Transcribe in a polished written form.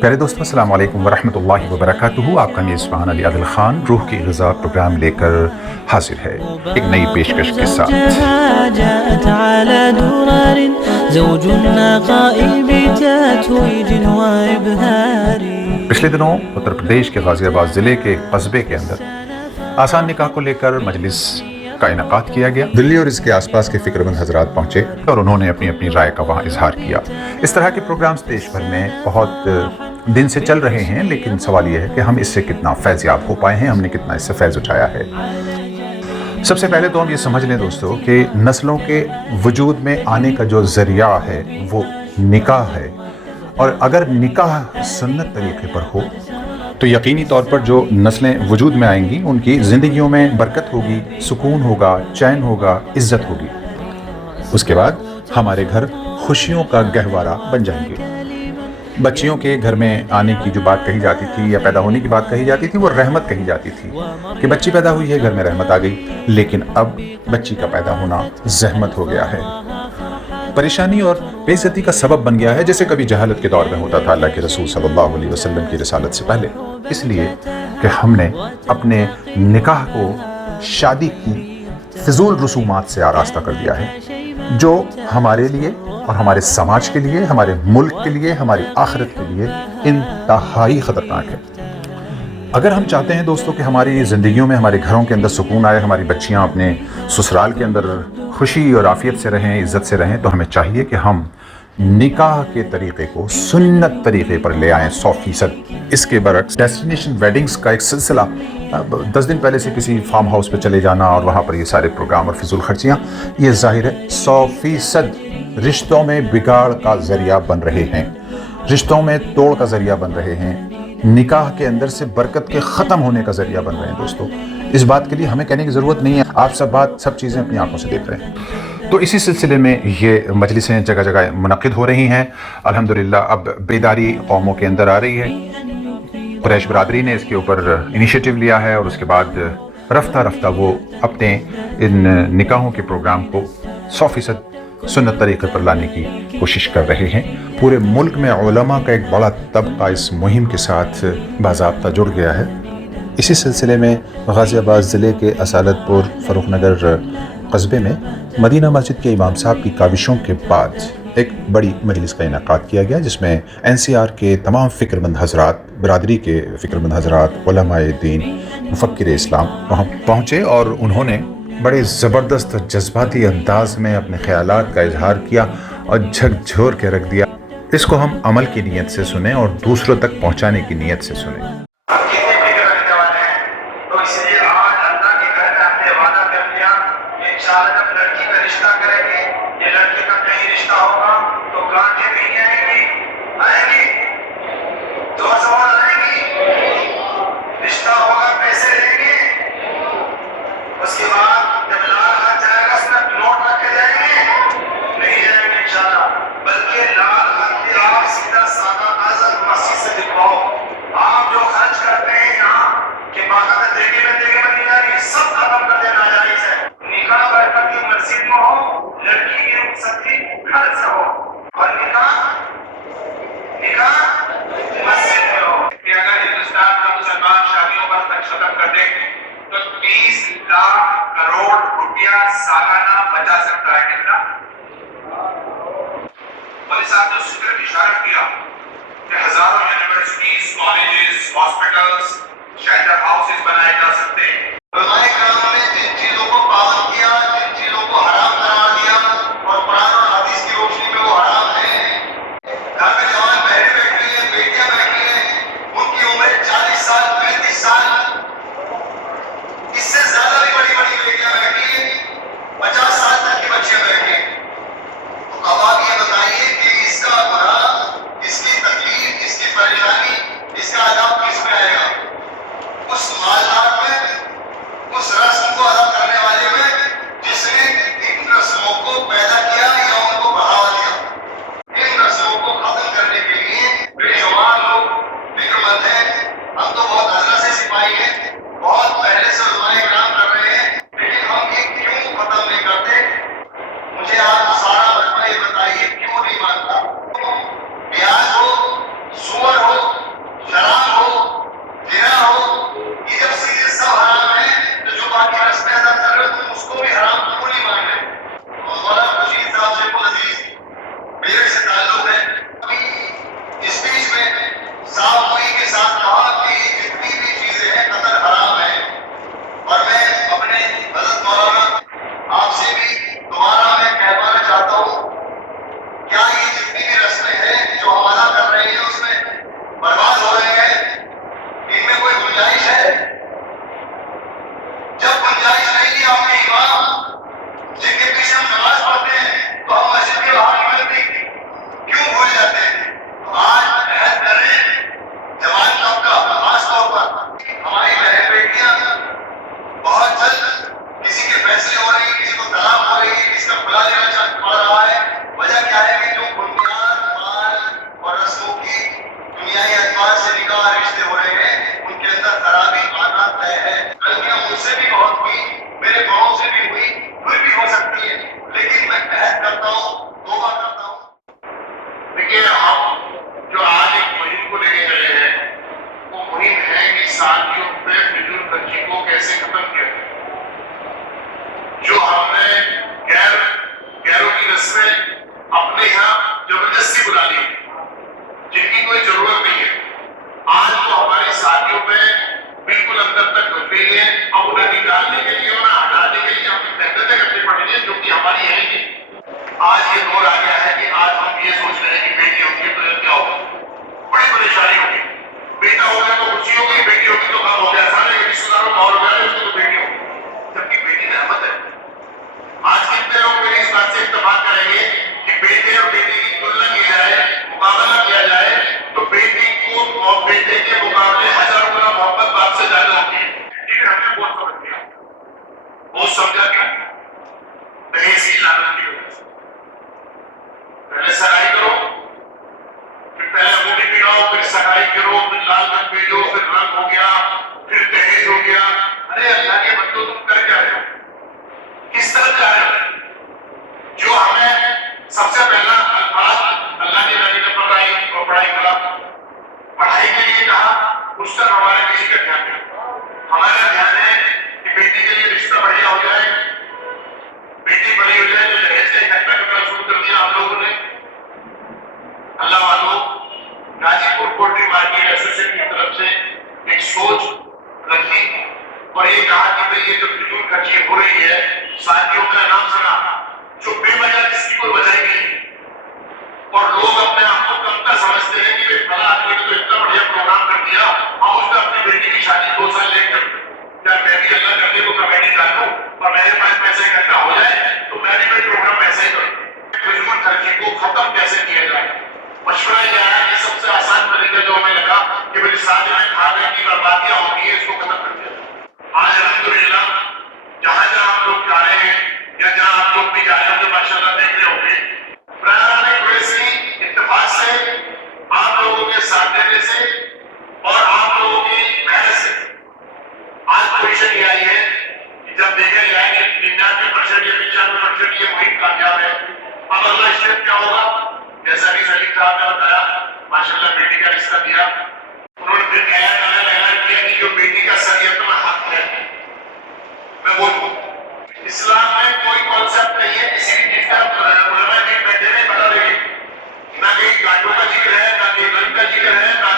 پیارے دوستوں السلام علیکم ورحمۃ اللہ وبرکاتہ۔ آپ کا میزبان علی عادل خان روح کی غذا پروگرام لے کر حاضر ہے ایک نئی پیشکش کے ساتھ۔ پچھلے دنوں اتر پردیش کے غازی آباد ضلع کے قصبے کے اندر آسان نکاح کو لے کر مجلس کا انعقاد کیا گیا۔ دلی اور اس کے آس پاس کے فکر مند حضرات پہنچے اور انہوں نے اپنی اپنی رائے کا وہاں اظہار کیا۔ اس طرح کے پروگرامز دیش بھر میں بہت دن سے چل رہے ہیں، لیکن سوال یہ ہے کہ ہم اس سے کتنا فیض یاب ہو پائے ہیں، ہم نے کتنا اس سے فیض اٹھایا ہے۔ سب سے پہلے تو ہم یہ سمجھ لیں دوستو کہ نسلوں کے وجود میں آنے کا جو ذریعہ ہے وہ نکاح ہے، اور اگر نکاح سنت طریقے پر ہو تو یقینی طور پر جو نسلیں وجود میں آئیں گی ان کی زندگیوں میں برکت ہوگی، سکون ہوگا، چین ہوگا، عزت ہوگی۔ اس کے بعد ہمارے گھر خوشیوں کا گہوارہ بن جائیں گے۔ بچیوں کے گھر میں آنے کی جو بات کہی جاتی تھی یا پیدا ہونے کی بات کہی جاتی تھی وہ رحمت کہی جاتی تھی کہ بچی پیدا ہوئی ہے، گھر میں رحمت آ گئی، لیکن اب بچی کا پیدا ہونا زحمت ہو گیا ہے، پریشانی اور بے عزتی کا سبب بن گیا ہے، جیسے کبھی جہالت کے دور میں ہوتا تھا اللہ کے رسول صلی اللہ علیہ وسلم کی رسالت سے پہلے۔ اس لیے کہ ہم نے اپنے نکاح کو شادی کی فضول رسومات سے آراستہ کر دیا ہے، جو ہمارے لیے اور ہمارے سماج کے لیے، ہمارے ملک کے لیے، ہماری آخرت کے لیے انتہائی خطرناک ہے۔ اگر ہم چاہتے ہیں دوستو کہ ہماری زندگیوں میں، ہمارے گھروں کے اندر سکون آئے، ہماری بچیاں اپنے سسرال کے اندر خوشی اور عافیت سے رہیں، عزت سے رہیں، تو ہمیں چاہیے کہ ہم نکاح کے طریقے کو سنت طریقے پر لے آئیں 100%۔ اس کے برعکس ڈیسٹینیشن ویڈنگز کا ایک سلسلہ 10 دن پہلے سے کسی فارم ہاؤس پہ چلے جانا اور وہاں پر یہ سارے پروگرام اور فضول خرچیاں، یہ ظاہر ہے 100% رشتوں میں بگاڑ کا ذریعہ بن رہے ہیں، رشتوں میں توڑ کا ذریعہ بن رہے ہیں، نکاح کے اندر سے برکت کے ختم ہونے کا ذریعہ بن رہے ہیں۔ دوستو اس بات کے لیے ہمیں کہنے کی ضرورت نہیں ہے، آپ سب چیزیں اپنی آنکھوں سے دیکھ رہے ہیں۔ تو اسی سلسلے میں یہ مجلسیں جگہ جگہ منعقد ہو رہی ہیں۔ الحمدللہ اب بیداری قوموں کے اندر آ رہی ہے، قریش برادری نے اس کے اوپر انیشیٹو لیا ہے، اور اس کے بعد رفتہ رفتہ وہ اپنے ان نکاحوں کے پروگرام کو 100% سنت طریقے پر لانے کی کوشش کر رہے ہیں۔ پورے ملک میں علماء کا ایک بڑا طبقہ اس مہم کے ساتھ باضابطہ جڑ گیا ہے۔ اسی سلسلے میں غازی آباد ضلع کے اصالت پور فروخ نگر قصبے میں مدینہ مسجد کے امام صاحب کی کاوشوں کے بعد ایک بڑی مجلس کا انعقاد کیا گیا، جس میں NCR کے تمام فکر مند حضرات، برادری کے فکر مند حضرات، علماء دین، مفکر اسلام وہاں پہنچے، اور انہوں نے بڑے زبردست جذباتی انداز میں اپنے خیالات کا اظہار کیا اور جھکجھور کے رکھ دیا۔ اس کو ہم عمل کی نیت سے سنیں اور دوسروں تک پہنچانے کی نیت سے سنیں۔ ہزاروں universities, colleges, hospitals, shelter houses بنائے جا سکتے ہیں۔ علماء کرام نے جن چیزوں کو پابند کیا، جن چیزوں کو حرام قرار دیا، اور قرآن اور حدیث کی روشنی میں وہ حرام ہیں۔ گھر میں جوان بہنیں بیٹھی ہیں، بیٹیاں بیٹھی ہیں، ان کی عمر 40 سال، 35 سال، اس سے زیادہ بھی بڑی بڑی بیٹیاں بیٹھی ہیں، 50 سال تک کی بچیاں بیٹھی ہیں۔ تو اب آپ یہ بتائیے کہ اس کا گناہ، اس کی تکلیف، اس کی پریشانی، اس کا عذاب کس میں آئے گا؟ اس مالدار میں، اس رسم کو ادا کرنے والے میں جس نے ان رسموں کو پیدا کیا یا ان کو بڑھاوا دیا۔ ان رسموں کو ختم کرنے کے لیے بے شمار لوگ فکر مند ہیں۔ ہم تو بہت ادنا سے سپاہی ہیں، بہت پہلے سے علماء کرام کر رہے ہیں، لیکن ہم یہ کیوں ختم نہیں کرتے؟ مجھے آپ سارا مجمع یہ بتائیے کیوں نہیں مانتا؟ پیاز ہو، سور ہو، شادیوں پہ فضول خرچی کو کیسے ختم کیا جائے. جو ہم نے غیروں کی رسمیں اپنے یہاں زبردستی بلا لی جن کی کوئی ضرورت نہیں ہے، آج تو ہماری شادیوں میں بالکل اندر تک گھس گئی ہے. اب انہیں نکالنے کے لیے اور ہٹانے کے لیے ہمیں محنتیں کرنی پڑیں گی جو کہ ہماری ہے نہیں. آج یہ دور آ گیا ہے کہ آج ہم یہ سوچ رہے ہیں کہ بیٹی ہوگی تو کیا ہوگا، بڑی پریشانی ہوگی. بیٹا ہو گیا تو خوشی ہوگی، بیٹی ہوگی تو کام ہو گیا. سارے رشتے داروں کا اور ہو گیا اس کو تو بیٹی ہوگی، جبکہ بیٹی رحمت ہے. آج کتنے لوگ میری اس بات سے اتفاق کریں گے کہ بیٹے اور بیٹی کی تلنا کی جائے، مقابلہ کیا جائے تو بیٹی کو اور بیٹے کے مقابلے 1000 گنا محبت باپ سے زیادہ ہوتی ہے. ٹھیک ہے، ہم نے بہت سمجھ لیا، بہت سمجھا کیا ایسی لعنت کی وجہ سے. پہلے سگائی کرو، پھر پہلے انگوٹھی پہناؤ، پھر سگائی کرو، پھر لال رنگ بھیجو، پھر رنگ ہو گیا، پھر دہیج ہو گیا. ارے اللہ کے بندو تم کر کیا رہے ہو؟ کس طرف جا رہے ہو؟ جو ہمیں سب سے پہلا الفاظ اللہ کے نبی نے پڑھائی اور پڑھائی کرا، پڑھائی کے لیے کہا، اس پر ہمارے کسی کا دھیان نہیں. ہمارا دھیان ہے کہ بیٹی کے لیے رشتہ بڑھیا ہو جائے، بیٹی بڑی ہو جائے تو دہیج سے اکٹھا کرنا شروع کر دیا ہم لوگوں نے. اللہ والوں، غازی پور پولٹری مارکیٹ ایسوسیشن کی طرف سے ایک سوچ رکھی اور یہ کہا کہ بھئی یہ جو فضول خرچی ہو رہی ہے، شادیوں میں نام سنا جو بے وجہ جس کی کوئی وجہ ہی نہیں، اور لوگ اپنے آپ کو کمتر سمجھتے ہیں کہ فلاں آدمی نے تو اتنا بڑھیا پروگرام کر دیا، ہم اس نے اپنی بیٹی کی شادی 2 سال لیٹ کر دی. کیا میں بھی اللہ کرنے کو کمیٹی ڈال دوں اور میرے پاس پیسے اکٹھا ہو جائے تو میں بھی کوئی پروگرام ایسا ہی کروں. فضول خرچی کو ختم کیسے کیا جائے؟ مشورہ یہ آیا کہ سب سے آسان طریقہ جو ہمیں لگا کہ میری شادی میں کھانے کی بربادیاں ہوتی ہیں، اس کو ختم کر دیا. آج الحمدللہ جہاں جہاں ہم لوگ جا رہے ہیں یا جہاں آپ لوگ بھی جا رہے ہوں گے، ماشاء اللہ دیکھ رہے ہوں گے، برادران قریشی اتفاق سے، آپ لوگوں کے ساتھ دینے سے اور آپ لوگوں کی محنت سے آج پوزیشن یہ آئی ہے کہ جب دیکھا جائے کہ 99% یا 95% یہ مہم کامیاب ہے. اب اگلا اسٹیپ کیا ہوگا؟ جیسا کہ سلیم صاحب نے بتایا، ماشاء اللہ بیٹی کا رشتہ دیا، انہوں نے پھر اعلان کیا کہ جو بیٹی کا شریعت میں حق ہے. میں بولوں اسلام میں کوئی کانسیپٹ نہیں ہے کسی بھی چیز کا علماء دین بیٹھے نہیں بتا رہے، نہ کہیں گانٹوں کا ذکر ہے، نہ کہیں رنگ کا ذکر ہے، نہ